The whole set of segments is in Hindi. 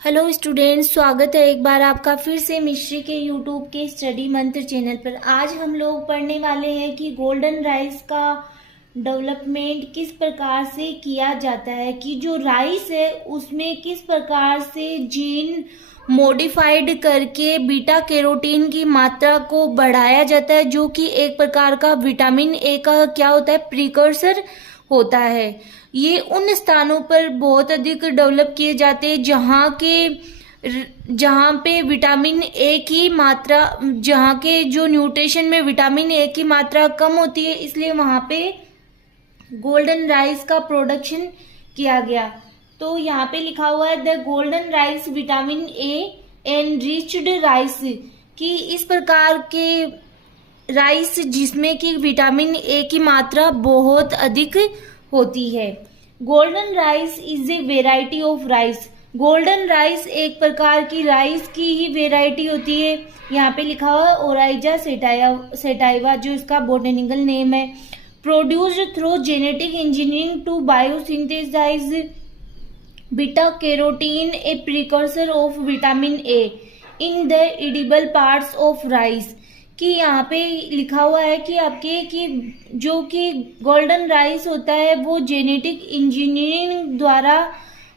हेलो स्टूडेंट्स, स्वागत है एक बार आपका फिर से मिश्री के यूट्यूब के स्टडी मंत्र चैनल पर। आज हम लोग पढ़ने वाले हैं कि गोल्डन राइस का डेवलपमेंट किस प्रकार से किया जाता है, कि जो राइस है उसमें किस प्रकार से जीन मॉडिफाइड करके बीटा कैरोटीन की मात्रा को बढ़ाया जाता है, जो कि एक प्रकार का विटामिन ए का क्या होता है, प्रिकर्सर होता है। ये उन स्थानों पर बहुत अधिक डेवलप किए जाते हैं जहाँ पे विटामिन ए की मात्रा, जहाँ के जो न्यूट्रिशन में विटामिन ए की मात्रा कम होती है, इसलिए वहाँ पे गोल्डन राइस का प्रोडक्शन किया गया। तो यहाँ पे लिखा हुआ है the golden rice vitamin A enriched rice, कि इस प्रकार के राइस जिसमें कि विटामिन ए की मात्रा बहुत अधिक होती है। Golden rice is a variety of rice. Golden rice एक प्रकार की राइस की ही वेराइटी होती है। यहाँ पे लिखा हुआ है ओराइजा सेटाइवा, जो इसका बोटेनिकल नेम है। Produced through genetic engineering to biosynthesize beta carotene, a precursor of vitamin A in the edible parts of rice. कि यहाँ पे लिखा हुआ है कि आपके कि जो कि गोल्डन राइस होता है वो जेनेटिक इंजीनियरिंग द्वारा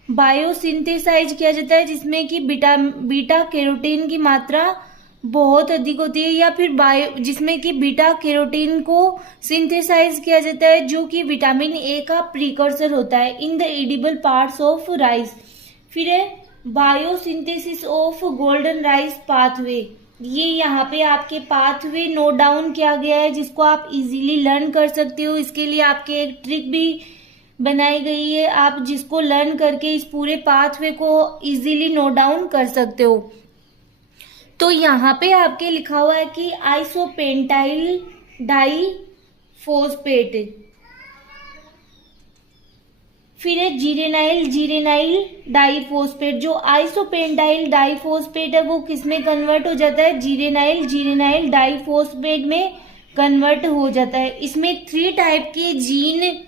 बायोसिंथेसाइज किया जाता है, जिसमें कि बीटा कैरोटीन की मात्रा बहुत अधिक होती है, या फिर जिसमें कि बीटा कैरोटीन को सिंथेसाइज किया जाता है, जो कि विटामिन ए का प्रिकर्सर होता है इन the edible parts of rice. फिर है biosynthesis of golden rice pathway. ये यहाँ पे आपके पाथवे नोट डाउन किया गया है, जिसको आप इजीली लर्न कर सकते हो। इसके लिए आपके एक ट्रिक भी बनाई गई है, आप जिसको लर्न करके इस पूरे पाथवे को इजीली नोट डाउन कर सकते हो। तो यहाँ पे आपके लिखा हुआ है कि आइसोपेंटाइल डाइफॉस्फेट, फिर है जीरेनाइल डाइफॉस्फेट। जो आइसोपेंटाइल डाइफॉस्फेट है वो किसमें कन्वर्ट हो जाता है, जीरेनाइल डाइफॉस्फेट में कन्वर्ट हो जाता है। इसमें 3 टाइप के जीन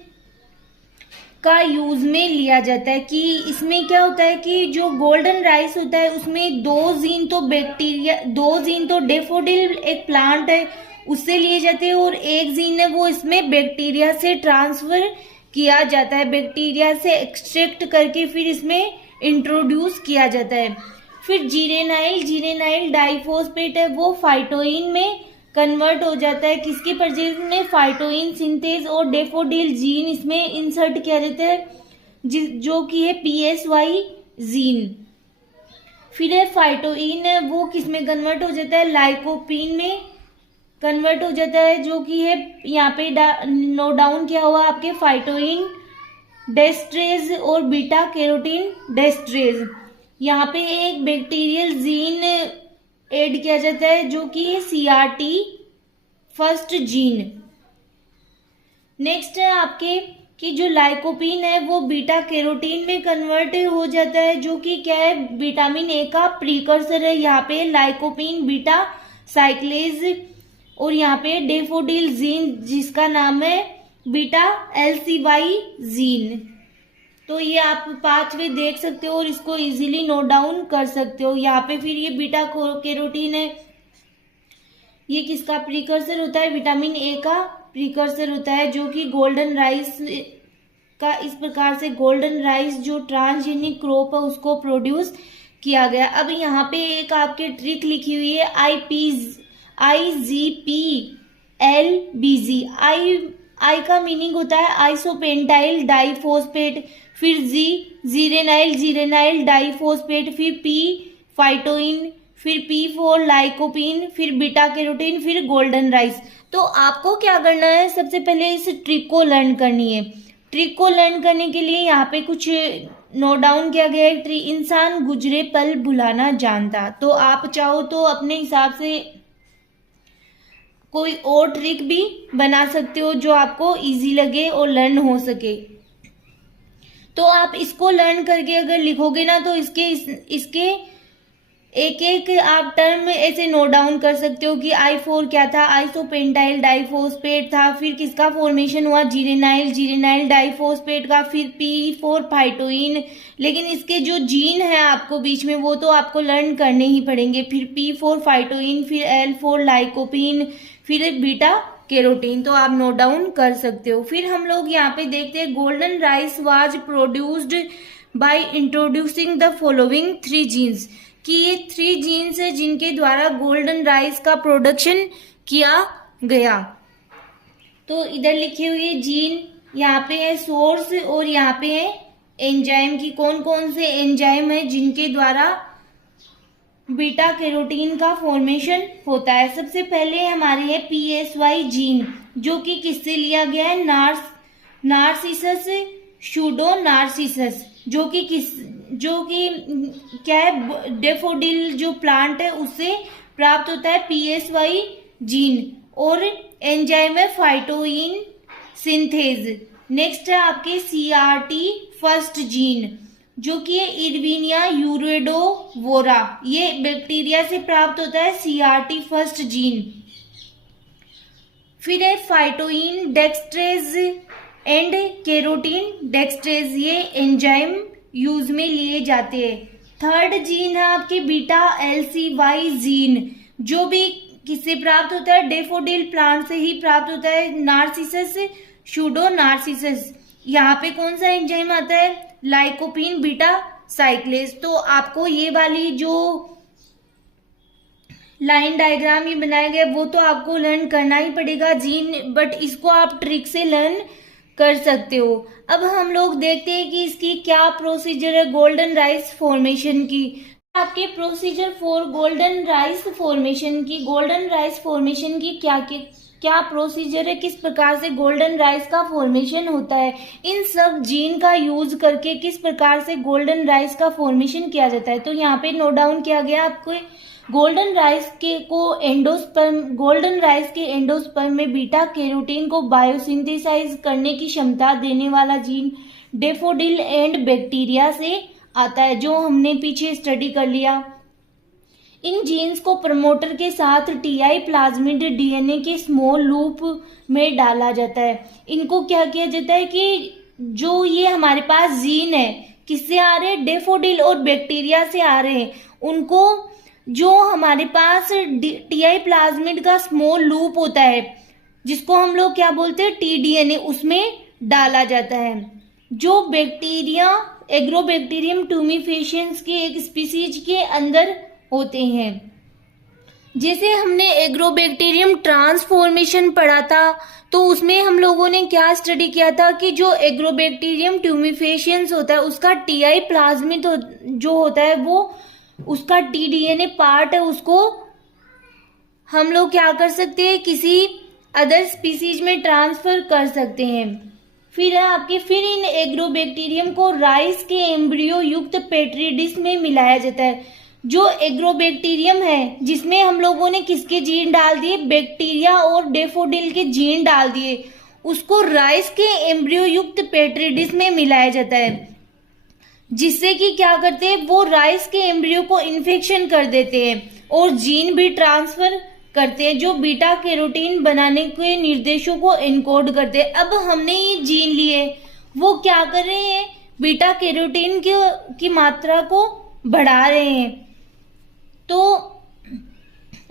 का यूज में लिया जाता है। कि इसमें क्या होता है कि जो गोल्डन राइस होता है उसमें 2 जीन तो डेफोडिल एक प्लांट है उससे लिए जाते हैं, और एक जीन है वो इसमें बैक्टीरिया से ट्रांसफर किया जाता है, बैक्टीरिया से एक्सट्रैक्ट करके फिर इसमें इंट्रोड्यूस किया जाता है। फिर जीरेनाइल डाइफॉस्फेट है वो फाइटोइन में कन्वर्ट हो जाता है। किसकी प्रेजेंस में, फाइटोइन सिंथेज और डेफोडिल जीन इसमें इंसर्ट किया जाता है, जो कि है PSY जीन। फिर है फाइटोइन है वो किसमें कन्वर्ट हो जाता है, लाइकोपीन में कन्वर्ट हो जाता है, जो कि है यहाँ पे नोट डाउन किया हुआ आपके फाइटोइन डेस्ट्रेज और बीटा कैरोटीन डेस्ट्रेज। यहाँ पे एक बैक्टीरियल जीन ऐड किया जाता है, जो कि है CRT फर्स्ट जीन। नेक्स्ट है आपके कि जो लाइकोपीन है वो बीटा कैरोटीन में कन्वर्ट हो जाता है, जो कि क्या है, विटामिन ए का प्रीकर्सर है। यहाँ पे लाइकोपीन बीटा साइक्लेज, और यहाँ पे डेफोडिल जीन जिसका नाम है बीटा LCY जीन। तो ये आप पाथवे देख सकते हो और इसको इजीली नोट डाउन कर सकते हो। यहाँ पे फिर ये बीटा कैरोटीन है, ये किसका प्रीकर्सर होता है, विटामिन ए का प्रीकर्सर होता है, जो कि गोल्डन राइस का इस प्रकार से गोल्डन राइस जो ट्रांसजेनिक क्रॉप है उसको प्रोड्यूस किया गया। अब यहाँ पे एक आपके ट्रिक लिखी हुई है IGPLBG। आई का मीनिंग होता है आइसोपेंटाइल डाइफॉस्फेट, फिर जीरेनाइल डाइफॉस्फेट, फिर P फाइटोइन, फिर P फॉर लाइकोपीन, फिर बीटा कैरोटीन, फिर गोल्डन राइस। तो आपको क्या करना है, सबसे पहले इस ट्रिक को लर्न करनी है। ट्रिक को लर्न करने के लिए यहाँ पे कुछ नोट डाउन किया गया है। इंसान गुजरे पल भुलाना जानता। तो आप चाहो तो अपने हिसाब से कोई और ट्रिक भी बना सकते हो जो आपको इजी लगे और लर्न हो सके। तो आप इसको लर्न करके अगर लिखोगे ना तो इसके एक एक आप टर्म ऐसे नोट डाउन कर सकते हो कि I4 क्या था, आइसोपेंटाइल डाइफॉस्फेट था, फिर किसका फॉर्मेशन हुआ, जीरेनाइल, जीरेनाइल डाइफॉस्फेट का, फिर P4 फाइटोइन। लेकिन इसके जो जीन है आपको बीच में वो तो आपको लर्न करने ही पड़ेंगे। फिर P4 फाइटोइन, फिर L4 लाइकोपीन, फिर बीटा कैरोटीन, तो आप नोट डाउन कर सकते हो। फिर हम लोग यहाँ पे देखते हैं golden rice was produced by introducing the following 3 genes, कि ये 3 जीन्स है जिनके द्वारा गोल्डन राइस का प्रोडक्शन किया गया। तो इधर लिखे हुए जीन, यहाँ पे है सोर्स और यहाँ पे है एंजाइम, की कौन कौन से एंजाइम है जिनके द्वारा बीटा कैरोटीन का फॉर्मेशन होता है। सबसे पहले हमारे है PSY जीन, जो कि किससे लिया गया है, नार्सिसस शूडो नार्सिसस, जो कि क्या है, डेफोडिल जो प्लांट है उससे प्राप्त होता है PSY जीन। और एंजाइम है फाइटोइन सिंथेज। नेक्स्ट है आपके CRT फर्स्ट जीन, जो कि है इरविनिया यूरेडोवोरा, ये बैक्टीरिया से प्राप्त होता है CRT फर्स्ट जीन। फिर है फाइटोइन डेक्सट्रेज एंड कैरोटीन डेक्सट्रेज, ये एंजाइम यूज में लिए जाते हैं। थर्ड जीन है आपके बीटा LCY जीन, जो भी किससे प्राप्त होता है, डेफोडिल प्लांट से ही प्राप्त होता है, नार्सिसस शूडो नार्सिसस। यहाँ पे कौन सा एंजाइम आता है, लाइकोपीन बीटा साइक्लेस। तो आपको ये वाली जो लाइन डायग्राम ये बनाया गया वो तो आपको लर्न करना ही पड़ेगा जीन, बट इसको आप ट्रिक से लर्न कर सकते हो। अब हम लोग देखते हैं कि इसकी क्या प्रोसीजर है गोल्डन राइस फॉर्मेशन की। आपके procedure for golden rice formation की, गोल्डन राइस फॉर्मेशन की क्या प्रोसीजर है, किस प्रकार से गोल्डन राइस का फॉर्मेशन होता है, इन सब जीन का यूज करके किस प्रकार से गोल्डन राइस का फॉर्मेशन किया जाता है। तो यहाँ पे नोट डाउन किया गया आपको, गोल्डन राइस के एंडोस्पर्म में बीटा कैरोटीन को बायोसिंथेसाइज करने की क्षमता देने वाला जीन डेफोडिल एंड बैक्टीरिया से आता है, जो हमने पीछे स्टडी कर लिया। इन जीन्स को प्रमोटर के साथ TI प्लाज्मिड DNA के स्मॉल लूप में डाला जाता है। इनको क्या किया जाता है कि जो ये हमारे पास जीन है किससे आ रहे हैं, डेफोडिल और बैक्टीरिया से आ रहे हैं, उनको जो हमारे पास TI प्लाज्मिड का स्मॉल लूप होता है जिसको हम लोग क्या बोलते हैं, TDNA, उसमें डाला जाता है। जो बैक्टीरिया एग्रोबैक्टीरियम ट्यूमिफेशियंस के एक स्पीसीज के अंदर होते हैं। जैसे हमने एग्रोबैक्टीरियम ट्रांसफॉर्मेशन पढ़ा था, तो उसमें हम लोगों ने क्या स्टडी किया था कि जो एग्रोबैक्टीरियम ट्यूमिफेशियंस होता है उसका TI प्लाज्मिड जो होता है वो उसका TDNA पार्ट है, उसको हम लोग क्या कर सकते हैं, किसी अदर स्पीसीज में ट्रांसफर कर सकते हैं। फिर इन एग्रोबैक्टीरियम को राइस के एम्ब्रियो युक्त पेट्री डिश में मिलाया जाता है। जो एग्रोबैक्टीरियम है जिसमें हम लोगों ने किसके जीन डाल दिए, बैक्टीरिया और डेफोडिल के जीन डाल दिए, उसको राइस के एम्ब्रियो युक्त पेट्री डिश में मिलाया जाता है, जिससे कि क्या करते हैं, वो राइस के एम्ब्रियो को इन्फेक्शन कर देते हैं और जीन भी ट्रांसफर करते हैं जो बीटा कैरोटीन बनाने के निर्देशों को एनकोड करते हैं। अब हमने ये जीन लिए, वो क्या कर रहे हैं, बीटा कैरोटीन की मात्रा को बढ़ा रहे हैं। तो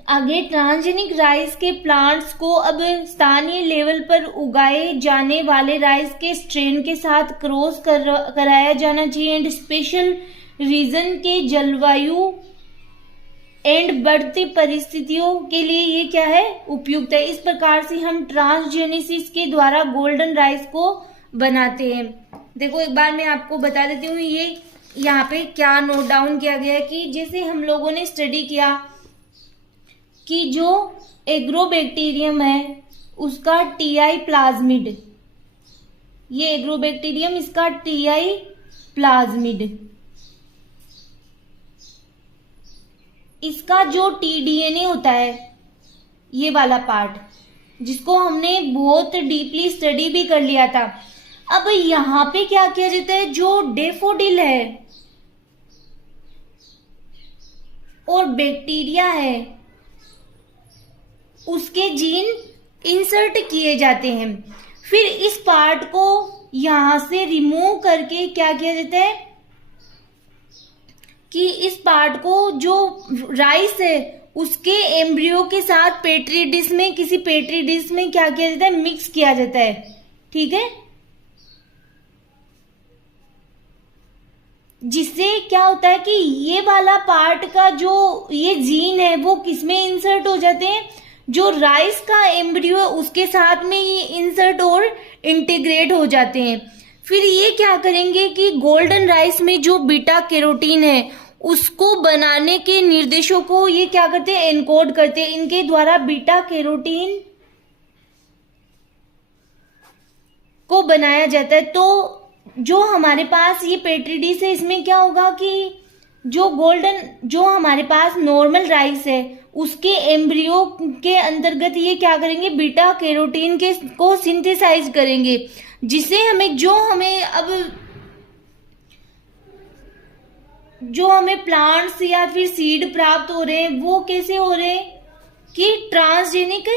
आगे ट्रांसजेनिक राइस के प्लांट्स को अब स्थानीय लेवल पर उगाए जाने वाले राइस के स्ट्रेन के साथ क्रॉस कराया जाना चाहिए एंड स्पेशल रीजन के जलवायु एंड बढ़ती परिस्थितियों के लिए ये क्या है, उपयुक्त है। इस प्रकार से हम ट्रांसजेनिसिस के द्वारा गोल्डन राइस को बनाते हैं। देखो एक बार मैं आपको बता देती हूँ ये यहाँ पे क्या नोट डाउन किया गया है कि जैसे हम लोगों ने स्टडी किया कि जो एग्रोबैक्टीरियम है उसका TI प्लाज्मिड, ये एग्रोबैक्टीरियम इसका TI प्लाज्मिड, इसका जो TDNA होता है ये वाला पार्ट जिसको हमने बहुत डीपली स्टडी भी कर लिया था। अब यहाँ पे क्या किया जाता है, जो डेफोडिल है, और बैक्टीरिया है उसके जीन इंसर्ट किए जाते हैं। फिर इस पार्ट को यहां से रिमूव करके क्या किया जाता है कि इस पार्ट को जो राइस है उसके एम्ब्रियो के साथ पेट्री डिश में, किसी पेट्री डिश में क्या किया जाता है, मिक्स किया जाता है। ठीक है, जिससे क्या होता है कि ये वाला पार्ट का जो ये जीन है वो किसमें इंसर्ट हो जाते हैं, जो राइस का एम्ब्रियो है उसके साथ में ये इंसर्ट और इंटीग्रेट हो जाते हैं। फिर ये क्या करेंगे कि गोल्डन राइस में जो बीटा कैरोटीन है उसको बनाने के निर्देशों को ये क्या करते हैं, एनकोड करते हैं। इनके द्वारा बीटा कैरोटीन को बनाया जाता है। तो जो हमारे पास ये पेट्री डिश है इसमें क्या होगा कि जो हमारे पास नॉर्मल राइस है उसके एम्ब्रियो के अंतर्गत ये क्या करेंगे, बीटा कैरोटीन को सिंथेसाइज करेंगे, जिससे हमें जो हमें प्लांट्स या फिर सीड प्राप्त हो रहे हैं वो कैसे हो रहे हैं कि ट्रांसजेनिक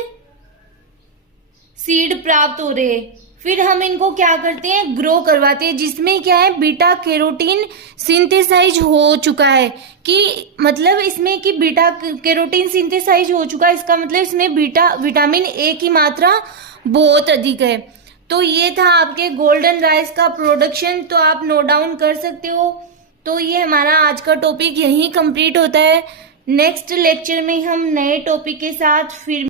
सीड प्राप्त हो रहे हैं। फिर हम इनको क्या करते हैं, ग्रो करवाते हैं, जिसमें क्या है, बीटा कैरोटीन सिंथेसाइज हो चुका है। कि मतलब इसमें कि बीटा कैरोटीन सिंथेसाइज हो चुका है, इसका मतलब इसमें विटामिन ए की मात्रा बहुत अधिक है। तो ये था आपके गोल्डन राइस का प्रोडक्शन, तो आप नोट डाउन कर सकते हो। तो ये हमारा आज का टॉपिक यहीं कंप्लीट होता है। नेक्स्ट लेक्चर में हम नए टॉपिक के साथ फिर